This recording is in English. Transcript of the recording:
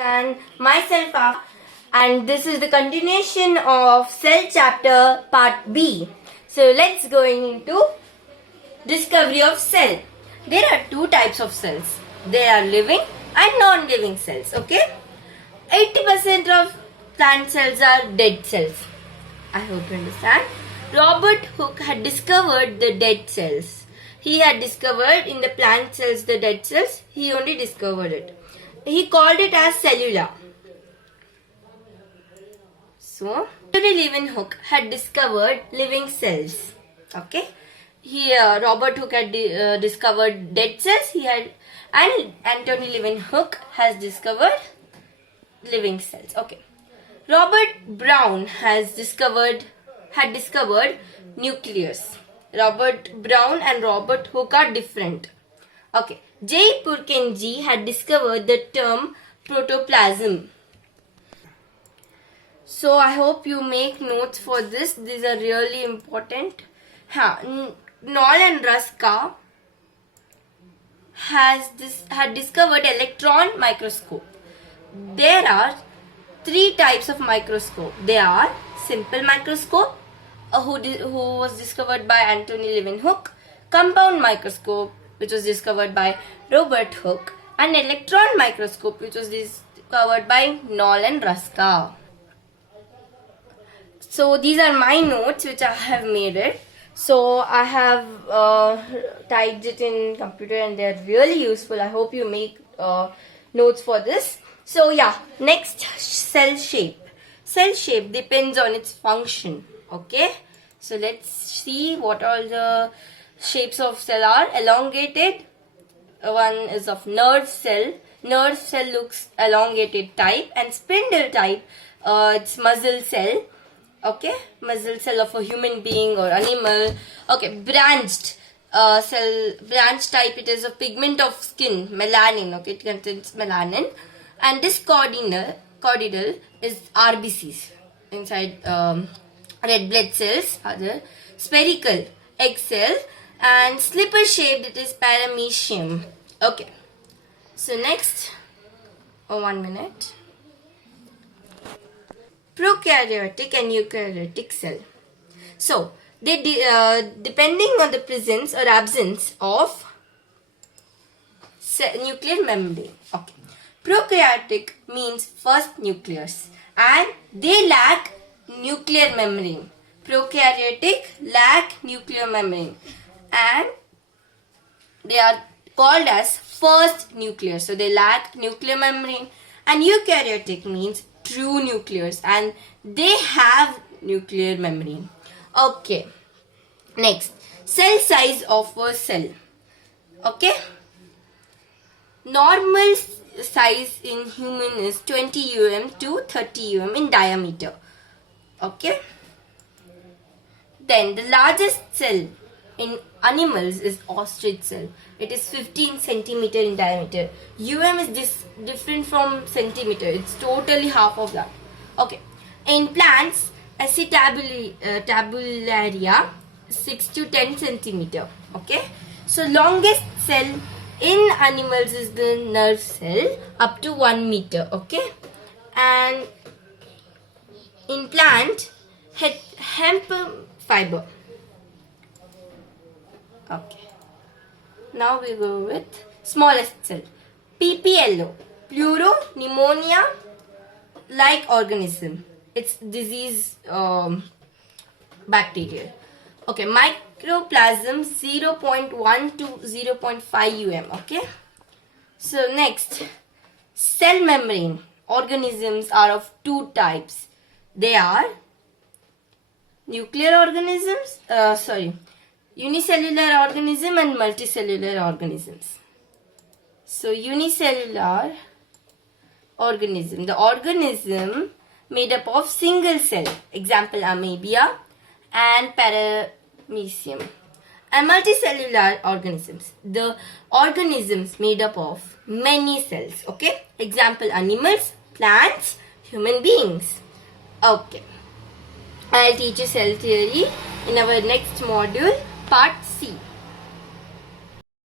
And myself Afiya, and this is the continuation of cell chapter part B. So let's go into discovery of cell. There are two types of cells. There are living and non-living cells. Okay, 80% of plant cells are dead cells. I hope you understand. Robert Hooke had discovered the dead cells. He had discovered in the plant cells the dead cells. He only discovered it. He called it as cellular. So, Anthony Leeuwenhoek had discovered living cells. Okay. Robert Hooke had discovered dead cells. And Anthony Leeuwenhoek has discovered living cells. Okay. Robert Brown had discovered nucleus. Robert Brown and Robert Hooke are different. Okay. J. Purkinje had discovered the term protoplasm. So I hope you make notes for this. These are really important. Knoll and Ruska had discovered electron microscope. There are three types of microscope. They are simple microscope, who was discovered by Anthony Leeuwenhoek, compound microscope, which was discovered by Robert Hooke, and electron microscope, which was discovered by Knoll and Ruska. So these are my notes which I have made it. So I have typed it in computer and they are really useful. I hope you make notes for this. So yeah, next, cell shape. Cell shape depends on its function. Okay. So let's see what all the shapes of cell are. Elongated. One is of nerve cell. Nerve cell looks elongated type, and spindle type, it's muscle cell. Okay, muscle cell of a human being or animal. Okay, branched cell, branch type, it is a pigment of skin, melanin. Okay, it contains melanin. And this cordial is RBCs inside red blood cells. Other spherical, egg cell, and slipper shaped, it is paramecium. Okay, so next, 1 minute. Prokaryotic and eukaryotic cell. So they depending on the presence or absence of nuclear membrane. Okay, prokaryotic means first nucleus, and they lack nuclear membrane. Prokaryotic lack nuclear membrane, and they are called as first nucleus. So they lack nuclear membrane. And eukaryotic means true nucleus, and they have nuclear membrane. Okay, next, cell size of a cell. Okay, normal size in human is 20 to 30 in diameter. Okay, then the largest cell in animals is ostrich cell. It is 15 centimeter in diameter. Is different from centimeter. It's totally half of that. Okay. In plants, Acetabularia 6 to 10 centimeter. Okay. So longest cell in animals is the nerve cell, up to 1 meter. Okay. And in plant, hemp fiber. Okay. Now we go with smallest cell. PPLO, pneumonia like organism. It's disease bacteria. Okay, microplasm 0.1 to 0.5 Okay. So next, cell membrane. Organisms are of two types. They are unicellular organism and multicellular organisms. So unicellular organism, the organism made up of single cell, example amoeba and paramecium. And multicellular organisms, the organisms made up of many cells. Okay, example animals, plants, human beings. Okay, I'll teach you cell theory in our next module, part C.